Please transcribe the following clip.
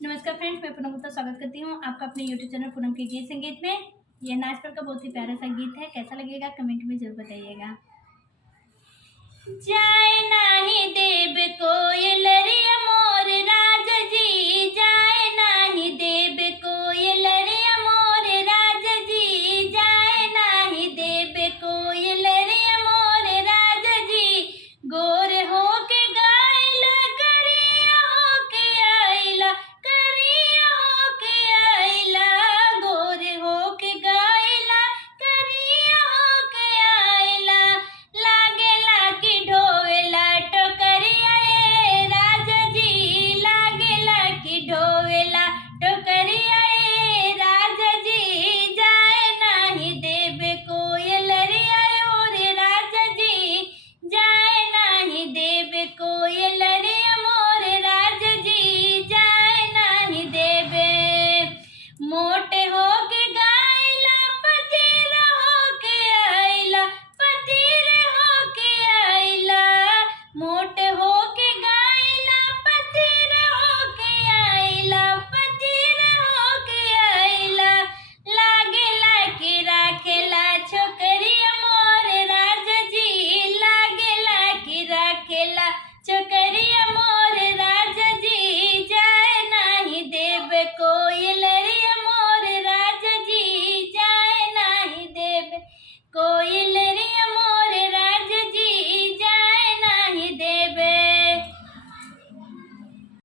नमस्कार फ्रेंड्स, मैं पूनम गुप्ता स्वागत करती हूँ आपका अपने यूट्यूब चैनल पूनम के गीत संगीत में। ये नाचपल का बहुत ही प्यारा सा गीत है, कैसा लगेगा कमेंट में जरूर बताइएगा। जाए नाही देव कोयल रिया